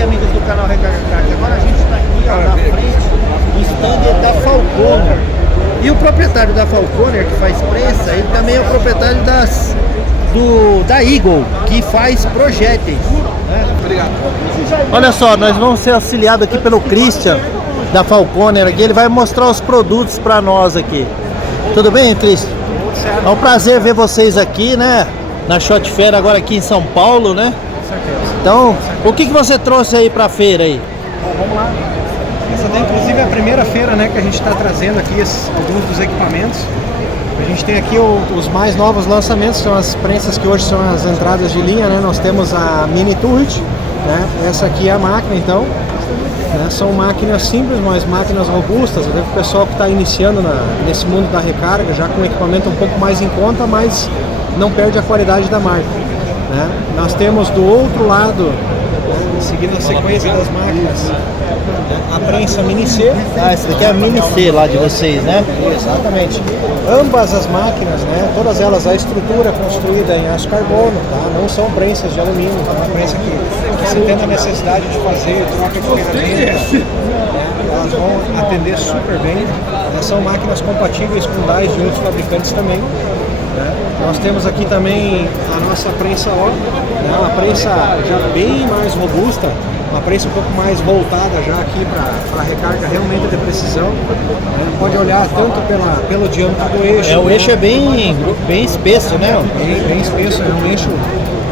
aí, amigos do canal Recarga Kart. Agora a gente está aqui ó, na frente do stand da Falconer. E o proprietário da Falconer, que faz prensa, ele também é o proprietário da Eagle, que faz projéteis. Né? Obrigado. Olha só, nós vamos ser auxiliados aqui pelo Christian da Falconer aqui. Ele vai mostrar os produtos para nós aqui. Tudo bem, Christian? É um prazer ver vocês aqui, né? Na Shot Fair agora aqui em São Paulo, né? Com certeza. Então, o que você trouxe aí para a feira aí? Bom, vamos lá. Essa daí, inclusive, é a primeira feira, né, que a gente está trazendo aqui alguns dos equipamentos. A gente tem aqui os mais novos lançamentos, são as prensas que hoje são as entradas de linha, né? Nós temos a Mini Turret, né? Essa aqui é a máquina, então. Né? São máquinas simples, mas máquinas robustas, até para o pessoal que está iniciando nesse mundo da recarga, já com equipamento um pouco mais em conta, mas não perde a qualidade da marca. Né? Nós temos do outro lado, seguindo a sequência das máquinas, a prensa Mini C. Ah, essa daqui é a Mini C lá de vocês, né? Exatamente. Ambas as máquinas, né, todas elas, a estrutura construída em aço carbono, tá? Não são prensas de alumínio, é uma prensa que você tendo a necessidade de fazer troca de ferramenta, né, elas vão atender super bem. Né? São máquinas compatíveis com DAIs de outros fabricantes também. Né? Nós temos aqui também a nossa prensa O, né? Uma prensa já bem mais robusta, uma prensa um pouco mais voltada já aqui para recarga realmente de precisão. Né? Pode olhar tanto pelo diâmetro do eixo. O eixo é bem espesso, né? Bem espesso, é um eixo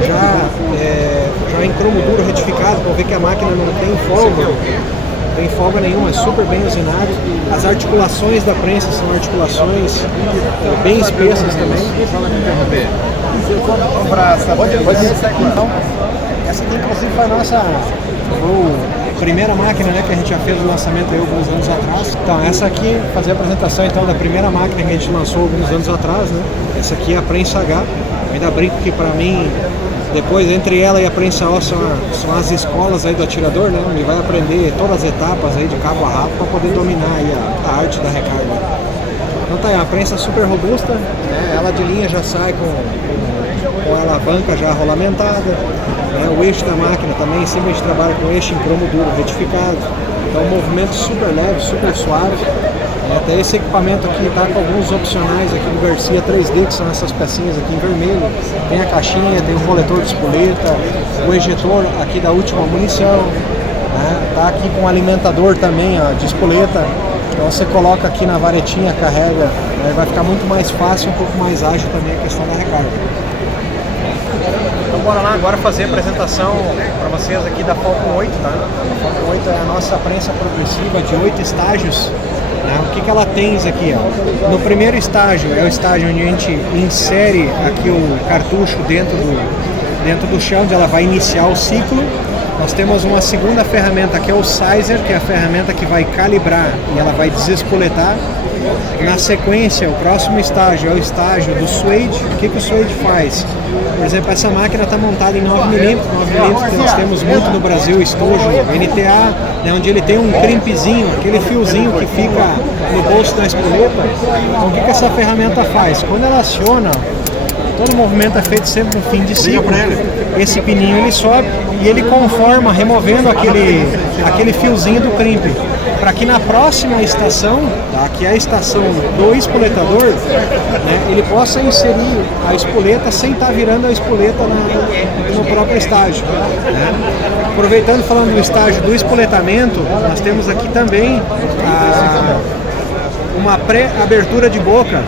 já em cromo duro retificado, para ver que a máquina não tem folga nenhuma, é super bem usinado. As articulações da prensa são articulações bem espessas também. Então, essa aqui inclusive foi a nossa primeira máquina, né, que a gente já fez o lançamento aí alguns anos atrás. Então essa aqui, fazer a apresentação então da primeira máquina que a gente lançou alguns anos atrás, né? Essa aqui é a prensa H. Eu ainda brinco que para mim, depois entre ela e a prensa O são as escolas aí do atirador, né? Ele vai aprender todas as etapas aí de cabo a rabo para poder dominar aí a arte da recarga. Então tá aí, uma prensa super robusta, né? Ela de linha já sai com a alavanca já rolamentada, né? O eixo da máquina também, sempre a gente trabalha com eixo em cromo duro retificado, então um movimento super leve, super suave. Até esse equipamento aqui está com alguns opcionais aqui do Garcia 3D, que são essas pecinhas aqui em vermelho. Tem a caixinha, tem o coletor de espoleta, o ejetor aqui da última munição, né? Tá aqui com o alimentador também, ó, de espoleta. Então você coloca aqui na varetinha, carrega, né? Vai ficar muito mais fácil, um pouco mais ágil também a questão da recarga. Então bora lá agora fazer a apresentação para vocês aqui da Falcon 8, tá? A Falcon 8 é a nossa prensa progressiva de 8 estágios. O que ela tem aqui? Ó? No primeiro estágio é o estágio onde a gente insere aqui o cartucho dentro do chão, onde ela vai iniciar o ciclo. Nós temos uma segunda ferramenta que é o Sizer, que é a ferramenta que vai calibrar e ela vai desespoletar. Na sequência, o próximo estágio é o estágio do suede. O que o suede faz? Por exemplo, essa máquina está montada em 9mm, 9mm que nós temos muito no Brasil, estojo NTA, né, onde ele tem um crimpzinho, aquele fiozinho que fica no bolso da espoleta. Então o que essa ferramenta faz? Quando ela aciona, todo movimento é feito sempre no fim de ciclo. Esse pininho ele sobe e ele conforma, removendo aquele fiozinho do crimp, para que na próxima estação, tá, que é a estação do espoletador, né, ele possa inserir a espoleta sem estar virando a espoleta no próprio estágio. Né. Aproveitando, falando do estágio do espoletamento, nós temos aqui também uma pré-abertura de boca.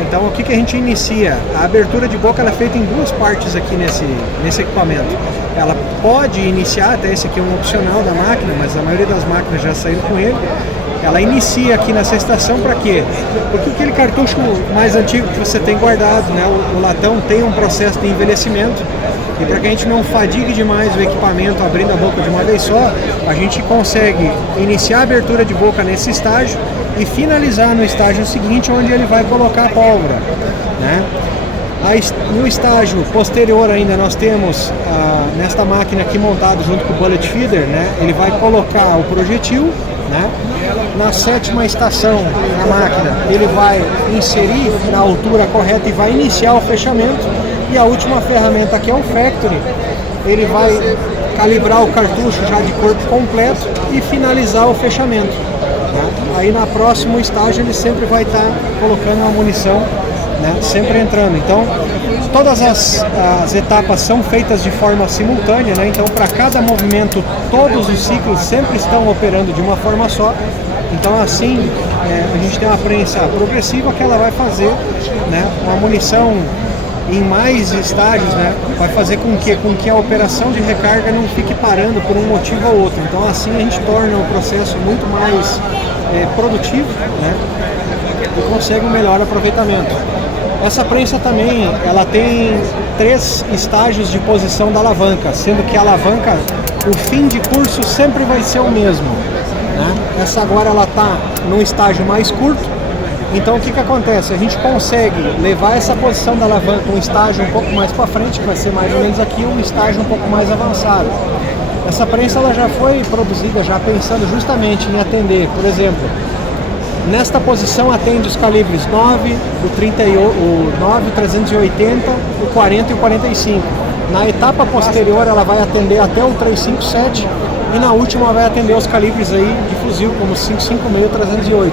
Então o que a gente inicia? A abertura de boca ela é feita em duas partes aqui nesse equipamento. Ela pode iniciar, até esse aqui é um opcional da máquina, mas a maioria das máquinas já saíram com ele. Ela inicia aqui nessa estação para quê? Porque aquele cartucho mais antigo que você tem guardado, né, o latão tem um processo de envelhecimento. E para que a gente não fadigue demais o equipamento abrindo a boca de uma vez só, a gente consegue iniciar a abertura de boca nesse estágio e finalizar no estágio seguinte, onde ele vai colocar a pólvora. Né? No estágio posterior ainda nós temos, nesta máquina aqui montado junto com o bullet feeder, né, ele vai colocar o projetil. Né? Na sétima estação da máquina ele vai inserir na altura correta e vai iniciar o fechamento. E a última ferramenta, que é o Factory, ele vai calibrar o cartucho já de corpo completo e finalizar o fechamento. Né? Aí na próximo estágio ele sempre vai estar colocando uma munição, né? Sempre entrando. Então todas as etapas são feitas de forma simultânea, né? Então para cada movimento todos os ciclos sempre estão operando de uma forma só. Então assim a gente tem uma prensa progressiva que ela vai fazer, né, uma munição em mais estágios, né, vai fazer com que a operação de recarga não fique parando por um motivo ou outro. Então assim a gente torna o processo muito mais produtivo, né, e consegue um melhor aproveitamento. Essa prensa também, ela tem 3 estágios de posição da alavanca, sendo que a alavanca, o fim de curso sempre vai ser o mesmo, né? Essa agora ela está num estágio mais curto, então o que acontece? A gente consegue levar essa posição da alavanca um estágio um pouco mais para frente, que vai ser mais ou menos aqui, um estágio um pouco mais avançado. Essa prensa ela já foi produzida já pensando justamente em atender, por exemplo, nesta posição atende os calibres 9, o 9, o 380, o 40 e o 45. Na etapa posterior ela vai atender até o 357 e na última vai atender os calibres aí de fuzil, como 556 e 308.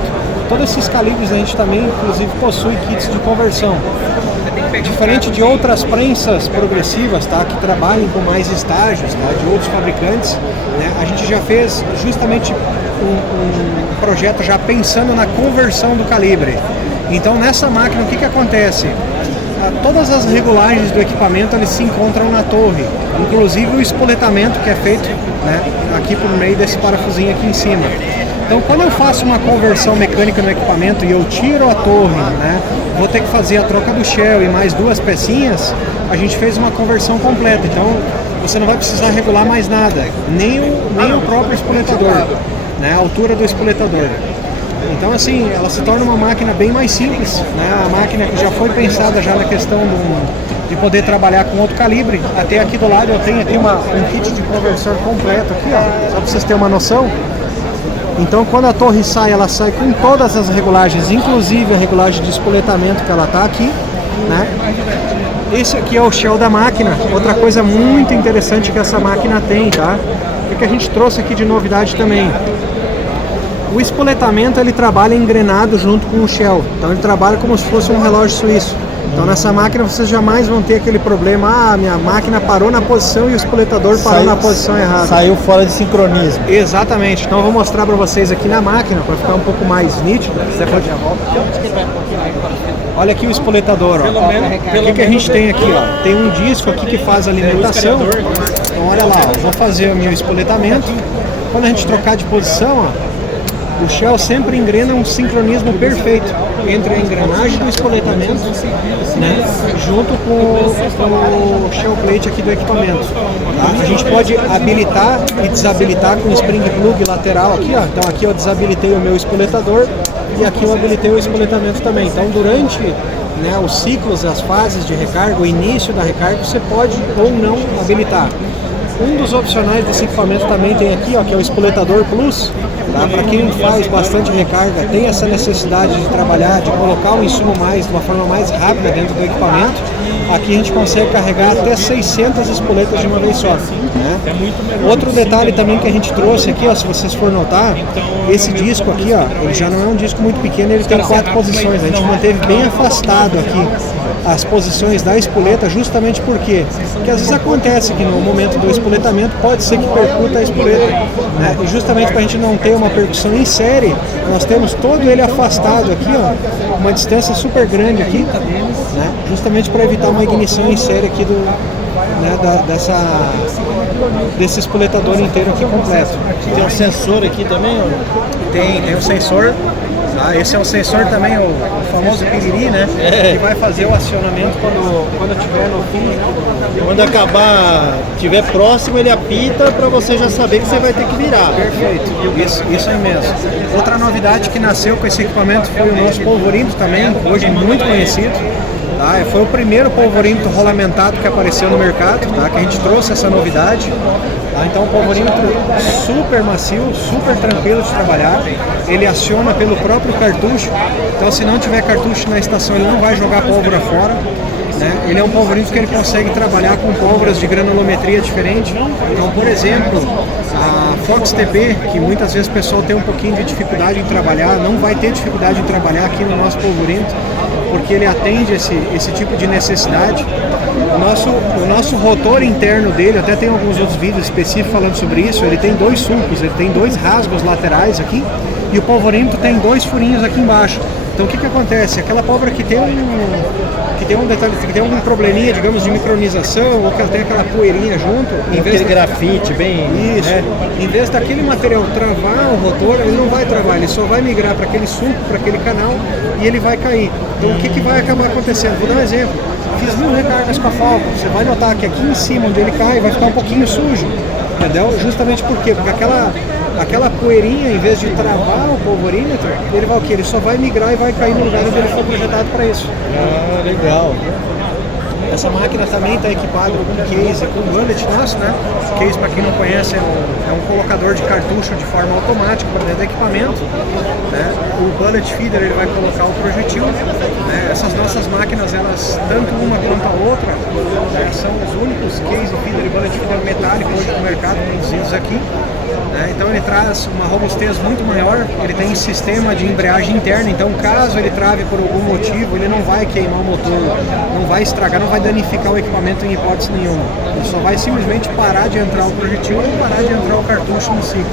Todos esses calibres a gente também, inclusive, possui kits de conversão. Diferente de outras prensas progressivas, tá, que trabalham com mais estágios, tá, de outros fabricantes, né, a gente já fez justamente um projeto já pensando na conversão do calibre. Então nessa máquina o que acontece? Todas as regulagens do equipamento eles se encontram na torre, inclusive o espoletamento que é feito, né, aqui por meio desse parafusinho aqui em cima. Então quando eu faço uma conversão mecânica no equipamento e eu tiro a torre, né, vou ter que fazer a troca do shell e mais 2 pecinhas, a gente fez uma conversão completa. Então você não vai precisar regular mais nada, nem o próprio espoletador, né, a altura do espoletador. Então assim, ela se torna uma máquina bem mais simples, né, uma máquina que já foi pensada já na questão de poder trabalhar com outro calibre. Até aqui do lado eu tenho aqui um kit de conversor completo aqui, ó, só para vocês terem uma noção. Então quando a torre sai, ela sai com todas as regulagens, inclusive a regulagem de espoletamento que ela está aqui, né? Esse aqui é o shell da máquina. Outra coisa muito interessante que essa máquina tem, tá? É que a gente trouxe aqui de novidade também. O espoletamento ele trabalha engrenado junto com o shell, então ele trabalha como se fosse um relógio suíço. Então nessa máquina vocês jamais vão ter aquele problema, minha máquina parou na posição e o espoletador parou na posição errada. Saiu fora de sincronismo. Exatamente, então eu vou mostrar para vocês aqui na máquina, para ficar um pouco mais nítido. Você pode... Olha aqui o espoletador, ó. O que a gente tem aqui, ó? Tem um disco aqui que faz a alimentação. Então olha lá, eu vou fazer o meu espoletamento. Quando a gente trocar de posição, ó, o shell sempre engrena um sincronismo perfeito entre a engrenagem do espoletamento, né, junto com o shell plate aqui do equipamento. Tá? A gente pode habilitar e desabilitar com o spring plug lateral aqui, ó. Então aqui eu desabilitei o meu espoletador e aqui eu habilitei o espoletamento também. Então durante, né, os ciclos, as fases de recarga, o início da recarga, você pode ou não habilitar. Um dos opcionais desse equipamento também tem aqui, ó, que é o espoletador plus. Tá? Para quem faz bastante recarga, tem essa necessidade de trabalhar, de colocar o insumo de uma forma mais rápida dentro do equipamento. Aqui a gente consegue carregar até 600 espoletas de uma vez só. Né? Outro detalhe também que a gente trouxe aqui, ó, se vocês for notar, esse disco aqui, ó, ele já não é um disco muito pequeno, ele tem 4 posições. A gente manteve bem afastado aqui as posições da espoleta, justamente porque às vezes acontece que no momento do espoletamento pode ser que percuta a espoleta, né? E justamente para a gente não ter uma percussão em série, nós temos todo ele afastado aqui, ó, uma distância super grande aqui, né? Justamente para evitar uma ignição em série aqui desse espoletador inteiro aqui completo. Tem um sensor aqui também? Tem um sensor. Esse é o sensor também, o famoso piriri, né? Que vai fazer o acionamento quando estiver no fim. Quando estiver próximo, ele apita para você já saber que você vai ter que virar. Perfeito, isso aí mesmo. Outra novidade que nasceu com esse equipamento foi o nosso polvorímetro também, hoje muito conhecido. Tá? Foi o primeiro polvorímetro rolamentado que apareceu no mercado, tá? Que a gente trouxe essa novidade. Tá? Então, um polvorímetro super macio, super tranquilo de trabalhar. Ele aciona pelo próprio cartucho. Então, se não tiver cartucho na estação, ele não vai jogar pólvora fora. né? Ele é um polvorímetro que ele consegue trabalhar com pólvoras de granulometria diferente. Então, por exemplo, a Fox TP, que muitas vezes o pessoal tem um pouquinho de dificuldade em trabalhar, não vai ter dificuldade em trabalhar aqui no nosso polvorímetro, porque ele atende esse tipo de necessidade. O nosso rotor interno dele, até tem alguns outros vídeos específicos falando sobre isso, ele tem 2 sulcos, ele tem 2 rasgos laterais aqui, e o polvorímetro tem 2 furinhos aqui embaixo. Então o que acontece? Aquela pólvora que tem um detalhe, que tem algum probleminha, digamos, de micronização, ou que ela tem aquela poeirinha junto, em vez de grafite, bem... Isso, né? Em vez daquele material travar o rotor, ele não vai travar, ele só vai migrar para aquele sulco, para aquele canal, e ele vai cair. Então o que vai acabar acontecendo? Vou dar um exemplo. Fiz 1000 recargas com a Falcon, você vai notar que aqui em cima, onde ele cai, vai ficar um pouquinho sujo, entendeu? Justamente por quê? Porque aquela poeirinha, em vez de travar o polvorímetro, ele vai o quê? Ele só vai migrar e vai cair no lugar onde ele foi projetado para isso. Ah, legal. Essa máquina também está equipada com case, com bullet nosso, né? Case, para quem não conhece, é um colocador de cartucho de forma automática para dentro do equipamento, né? O bullet feeder ele vai colocar o projetil, né? Essas nossas máquinas, elas, tanto uma quanto a outra, né, são os únicos case feeder e bullet feeder metálicos hoje no mercado produzidos aqui. Então ele traz uma robustez muito maior, ele tem sistema de embreagem interna, então caso ele trave por algum motivo, ele não vai queimar o motor, não vai estragar, não vai danificar o equipamento em hipótese nenhuma. Ele só vai simplesmente parar de entrar o projetil ou parar de entrar o cartucho no ciclo.